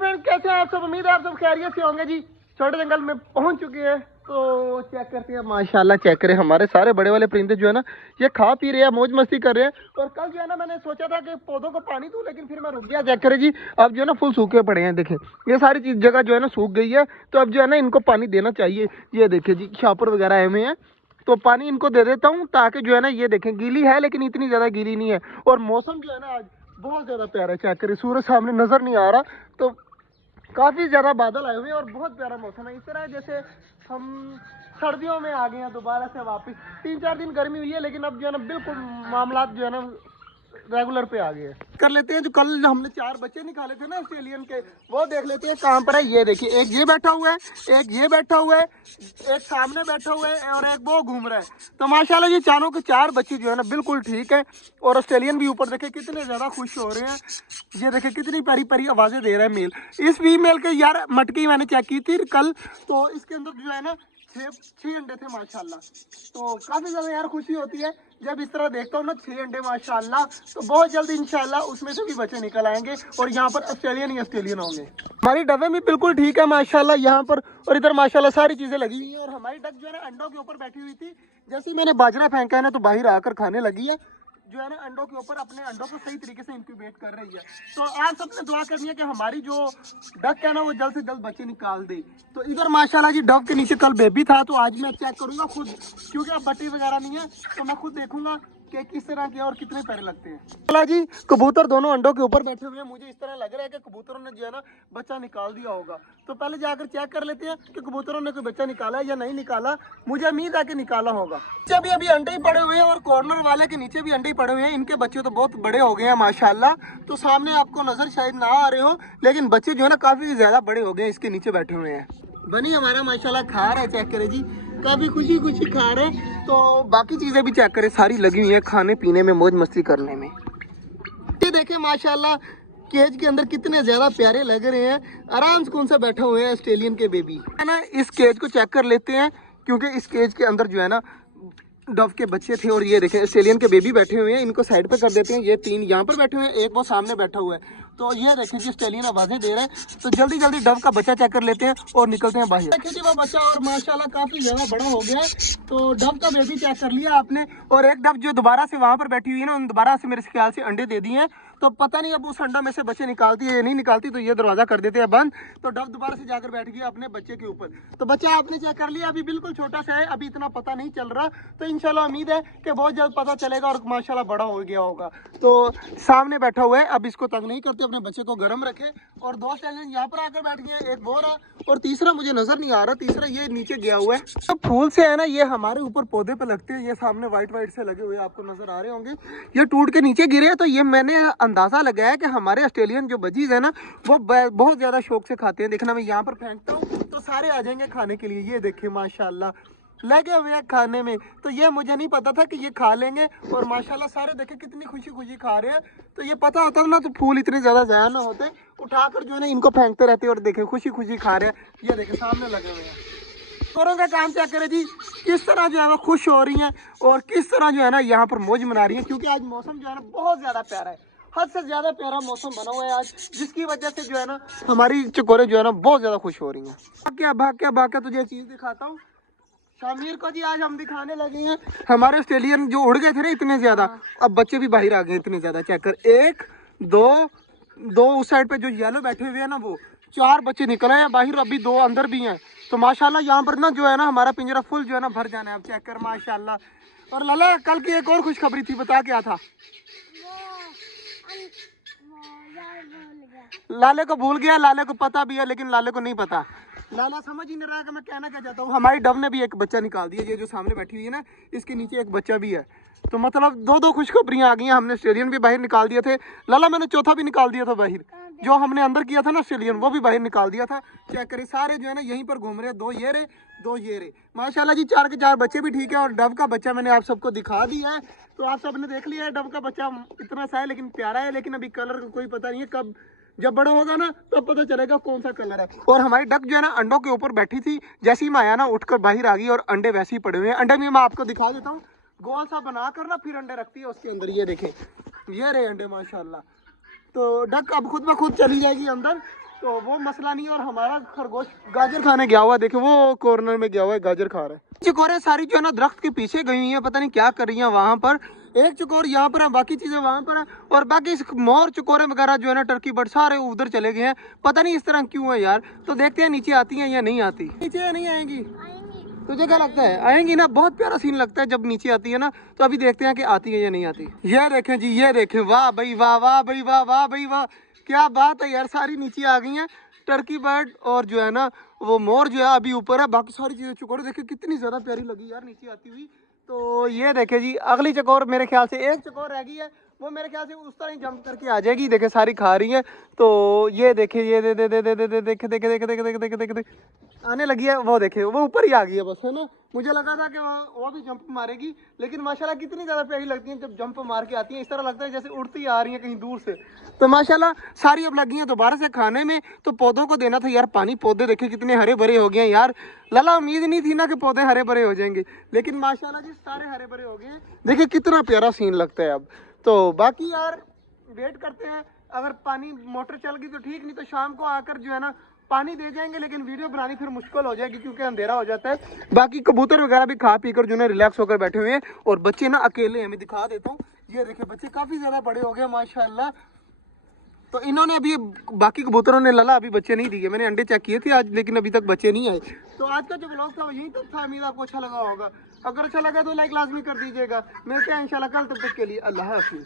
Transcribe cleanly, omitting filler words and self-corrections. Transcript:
Friends, कैसे हैं आप सब। उम्मीद है आप सब खैरियत से होंगे जी। छोटे जंगल में पहुंच चुके हैं तो चेक करते हैं। माशाल्लाह चेक करें, हमारे सारे बड़े वाले परिंदे जो है ना ये खा पी रहे हैं, मौज मस्ती कर रहे हैं। और कल जो है ना मैंने सोचा था कि पौधों को पानी दूं, लेकिन फिर मैं रुक गया। चेक करें जी, अब जो है ना फुल सूखे पड़े हैं। देखें ये सारी चीज जगह जो है ना सूख गई है, तो अब जो है ना इनको पानी देना चाहिए। ये देखें जी, शापर वगैरह आए हुए हैं, तो पानी इनको दे देता हूँ ताकि जो है ना ये देखें गीली है लेकिन इतनी ज़्यादा गीली नहीं है। और मौसम जो है ना आज बहुत ज़्यादा प्यारा है। चेक करें, सूरज सामने नज़र नहीं आ रहा, तो काफ़ी ज़्यादा बादल आए हुए हैं और बहुत प्यारा मौसम है। इस तरह जैसे हम सर्दियों में आ गए हैं दोबारा से वापस। 3-4 दिन गर्मी हुई है, लेकिन अब जो है ना बिल्कुल मामला जो है ना रेगुलर पे आ गए हैं। कर लेते हैं, जो कल हमने 4 बच्चे निकाले थे ना ऑस्ट्रेलियन के, वो देख लेते हैं कहाँ पर है। ये देखिए, एक ये बैठा हुआ है, एक ये बैठा हुआ है, एक सामने बैठा हुआ है और एक वो घूम रहा है। तो माशाल्लाह ये चारों के 4 बच्चे जो है ना बिल्कुल ठीक है। और ऑस्ट्रेलियन भी ऊपर देखे कितने ज़्यादा खुश हो रहे हैं। ये देखे कितनी प्यारी प्यारी आवाज़ें दे रहा है मेल। इस फीमेल के यार मटकी मैंने चेक की थी कल, तो इसके अंदर जो है ना 6 अंडे थे माशाल्लाह। तो काफ़ी ज़्यादा यार खुशी होती है जब इस तरह देखता हूँ ना 6 अंडे माशाल्लाह। तो बहुत जल्द इंशाल्लाह उसमें से भी बच्चे निकल आएंगे और यहाँ पर ऑस्ट्रेलियन ही ऑस्ट्रेलियन होंगे। हमारी डबे भी बिल्कुल ठीक है माशाल्लाह यहाँ पर, और इधर माशाल्लाह सारी चीज़ें लगी हुई हैं। और हमारी डक जो है ना अंडों के ऊपर बैठी हुई थी, जैसे ही मैंने बाजरा फेंका है ना तो बाहर आकर खाने लगी है। जो है ना अंडों के ऊपर अपने अंडों को सही तरीके से इंक्यूबेट कर रही है। तो आप सबने दुआ करनी है कि हमारी जो डक है ना वो जल्द से जल्द बच्चे निकाल दे। तो इधर माशाल्लाह जी डक के नीचे कल बेबी था, तो आज मैं चेक करूंगा खुद, क्योंकि अब बट्टी वगैरह नहीं है, तो मैं खुद देखूंगा कि किस तरह के और कितने पैरे लगते हैं। चला जी, कबूतर दोनों अंडों के ऊपर बैठे हुए हैं। मुझे इस तरह लग रहा है कि कबूतरों ने जो है ना बच्चा निकाल दिया होगा। तो पहले जाकर चेक कर लेते हैं कि कबूतरों ने कोई बच्चा निकाला है या नहीं निकाला। मुझे उम्मीद है कि निकाला होगा। नीचे भी अभी अंडे ही पड़े हुए हैं और कॉर्नर वाले के नीचे भी अंडे ही पड़े हुए हैं। इनके बच्चे तो बहुत बड़े हो गए हैं माशाल्लाह। तो सामने आपको नजर शायद ना आ रहे हो, लेकिन बच्चे जो है ना काफी ज्यादा बड़े हो गए हैं। इसके नीचे बैठे हुए हैं। बनी हमारा माशाल्लाह खा रहा है, चेक करे जी, काफी खुशी खुशी खा रहे हैं। तो बाकी चीजें भी चेक करें, सारी लगी हुई है खाने पीने में, मौज मस्ती करने में। ये देखें माशाल्लाह केज के अंदर कितने ज्यादा प्यारे लग रहे हैं। आराम से कौन सा बैठा हुए हैं ऑस्ट्रेलियन के बेबी है ना। इस केज को चेक कर लेते हैं, क्योंकि इस केज के अंदर जो है ना डव के बच्चे थे। और ये देखें ऑस्ट्रेलियन के बेबी बैठे हुए हैं। इनको साइड पे कर देते हैं। ये 3 यहाँ पर बैठे हुए हैं, एक वो सामने बैठा हुआ है। तो ये देखें जी ऑस्ट्रेलियन आवाजें दे रहे हैं। तो जल्दी जल्दी डव का बच्चा चेक कर लेते हैं और निकलते हैं बाहर। देखिए जी वो बच्चा और माशाल्लाह काफी ज्यादा बड़ा हो गया है। तो डव का बेबी चेक कर लिया आपने। और एक डव जो दोबारा से वहां पर बैठी हुई है ना, उन दोबारा से मेरे ख्याल से अंडे दे दिए हैं। तो पता नहीं अब उस अंडा में से बच्चे निकालती है या नहीं निकालती। तो ये दरवाजा कर देते हैं बंद। तो डव दोबारा से जाकर बैठ गया अपने बच्चे के ऊपर। तो बच्चा आपने चेक कर लिया, अभी बिल्कुल छोटा सा है, अभी इतना पता नहीं चल रहा। तो इंशाल्लाह उम्मीद है कि बहुत जल्द पता चलेगा और माशाल्लाह बड़ा हो गया होगा। तो सामने बैठा हुआ है, अब इसको तंग नहीं करते, अपने बच्चे को गर्म रखे। और 2 स्टैलियन यहाँ पर आकर बैठ गए, एक वो रहा और तीसरा मुझे नजर नहीं आ रहा। तीसरा ये नीचे गया हुआ है। तो फूल से है ना ये हमारे ऊपर पौधे पे लगते हैं। ये सामने व्हाइट व्हाइट से लगे हुए आपको नजर आ रहे होंगे। ये टूट के नीचे गिरे। तो ये मैंने अंदाजा लगाया कि हमारे ऑस्ट्रेलियन जो बजीज है ना वो बहुत ज्यादा शौक से खाते हैं। देखना मैं यहाँ पर फेंकता हूँ तो सारे आ जाएंगे खाने के लिए। ये देखिए माशाल्लाह लगे हुए हैं खाने में। तो ये मुझे नहीं पता था कि ये खा लेंगे। और माशाल्लाह सारे देखे कितनी खुशी खुशी खा रहे हैं। तो ये पता होता ना तो फूल इतने ज्यादा ज़ाया ना होते। उठाकर जो है ना इनको फेंकते रहते और देखे खुशी खुशी खा रहे हैं। ये देखे सामने लगे हुए हैं। औरों का काम चेक करें जी, किस तरह जो है वो खुश हो रही हैं और किस तरह जो है ना यहाँ पर मौज मना रही है। क्योंकि आज मौसम जो है ना बहुत ज़्यादा प्यारा है, हद से ज़्यादा प्यारा मौसम बना हुआ है आज, जिसकी वजह से जो है ना हमारी चकोरे जो है ना बहुत ज़्यादा खुश हो रही हैं। भाग क्या तुझे चीज़ दिखाता हूँ। शामिर को जी आज हम दिखाने लगे हैं हमारे ऑस्ट्रेलियन जो उड़ गए थे ना इतने ज्यादा। अब बच्चे भी बाहर आ गए इतने ज्यादा। चेक कर, 1 2 उस साइड पे जो येलो बैठे हुए हैं ना वो 4 बच्चे निकले हैं बाहर, अभी 2 अंदर भी हैं। तो माशाल्लाह यहाँ पर ना जो है ना हमारा पिंजरा फुल जो है ना भर जाना है। अब चेक कर माशाल्लाह। और लाला कल की एक और खुशखबरी थी, बता क्या था। लाले को भूल गया, लाले को पता भी है लेकिन लाले को नहीं पता। लाला समझ ही नहीं रहा कि मैं कहना क्या चाहता हूँ। हमारी डव ने भी एक बच्चा निकाल दिया। ये जो सामने बैठी हुई है ना इसके नीचे एक बच्चा भी है। तो मतलब 2 खुशखबरियाँ आ गई हैं। हमने ऑस्ट्रेलियन भी बाहर निकाल दिए थे। लाला मैंने चौथा भी निकाल दिया था बाहर, जो हमने अंदर किया था ना ऑस्ट्रेलियन वो भी बाहर निकाल दिया था। चेक करें सारे जो है ना यहीं पर घूम रहे। 2 ये रहे, 2 ये रहे। माशाल्लाह जी 4 के 4 बच्चे भी ठीक है। और डव का बच्चा मैंने आप सबको दिखा दिया है। तो आप सबने देख लिया है डव का बच्चा इतना सा है लेकिन प्यारा है। लेकिन अभी कलर का कोई पता नहीं है, कब जब बड़ा होगा ना तब पता चलेगा कौन सा कलर है। और हमारी डक जो है ना अंडों के ऊपर बैठी थी, जैसे ही मैं आया ना उठकर बाहर आ गई और अंडे वैसे ही पड़े हुए हैं। अंडे में मैं आपको दिखा देता हूँ, गोल सा बना कर ना फिर अंडे रखती है उसके अंदर। ये देखें ये रहे अंडे माशाल्लाह। तो डक अब खुद ब खुद चली जाएगी अंदर तो वो मसला नहीं है। और हमारा खरगोश गाजर खाने गया हुआ है, देखो वो कॉर्नर में गया हुआ है, गाजर खा रहा है। चकोरे सारी जो है ना दरख्त के पीछे गई हुई है, पता नहीं क्या कर रही है वहाँ पर। एक चकोर यहाँ पर है, बाकी चीजें वहाँ पर है। और बाकी मोर चकोरे वगैरह जो है ना टर्की बर्ड सारे उधर चले गए हैं, पता नहीं इस तरह क्यों है यार। तो देखते हैं नीचे आती हैं या नहीं आती। नीचे या नहीं आएंगी, तुझे क्या लगता है आएंगी ना? बहुत प्यारा सीन लगता है जब नीचे आती है ना। तो अभी देखते हैं कि आती है या नहीं आती। ये देखें जी, ये देखें, वाह भाई वाह, वाह भाई वाह, वाह भाई वाह, क्या बात है यार। सारी नीचे आ गई हैं टर्की बर्ड, और जो है ना वो मोर जो है अभी ऊपर है। बाकी सारी चीजें चकोर देखे कितनी ज्यादा प्यारी लगी यार नीचे आती हुई। तो ये देखे जी, अगली चकोर मेरे ख्याल से एक चकोर रह गई है, वो मेरे ख्याल से उस तरह ही जंप करके आ जाएगी। देखे सारी खा रही है। तो ये देखे, ये दे दे दे दे दे दे देखे देखे देखे देखे देखे देखे देखे देखे आने लगी है। वो देखे वो ऊपर ही आ गई है बस, है ना। मुझे लगा था कि वो भी जंप मारेगी, लेकिन माशाल्लाह कितनी ज़्यादा प्यारी लगती है जब जंप मार के आती है। इस तरह लगता है जैसे उड़ती आ रही है कहीं दूर से। तो माशाल्लाह सारी अब लगी हैं दोबारा से खाने में। तो पौधों को देना था यार पानी, पौधे देखे कितने हरे भरे हो गए हैं यार। लला उम्मीद नहीं थी ना कि पौधे हरे भरे हो जाएंगे, लेकिन माशाल्लाह जी सारे हरे भरे हो गए हैं। देखिए कितना प्यारा सीन लगता है अब। तो बाकी यार वेट करते हैं, अगर पानी मोटर चल गई तो ठीक, नहीं तो शाम को आकर जो है ना पानी दे जाएंगे। लेकिन वीडियो बनानी फिर मुश्किल हो जाएगी क्योंकि अंधेरा हो जाता है। बाकी कबूतर वगैरह भी खा पी कर जो है रिलैक्स होकर बैठे हुए हैं। और बच्चे ना अकेले हैं, मैं दिखा देता हूँ। ये देखिए बच्चे काफी ज्यादा बड़े हो गए माशाल्लाह। तो इन्होंने अभी, बाकी कबूतरों ने लला अभी बच्चे नहीं दिए। मैंने अंडे चेक किए थे आज, लेकिन अभी तक बच्चे नहीं आए। तो आज का जो ब्लॉग था वो यहीं तक था। उम्मीद आपको अच्छा लगा होगा। अगर अच्छा लगा तो लाइक लाजमी कर दीजिएगा। मिलते हैं इंशाल्लाह कल, तब तक के लिए अल्लाह हाफिज़।